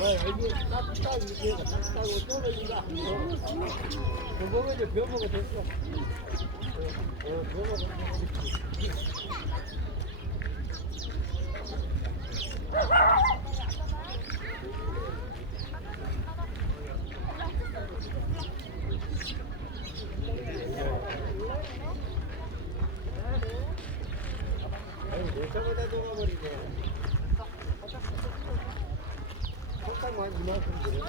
여기 딱딱 이렇게 딱딱하고 떨어지가 안 돼. 그거가 이제 변호가 됐어. 변호가 됐어. 내 차보다 녹아버리네. 살짝만 이만큼 들어.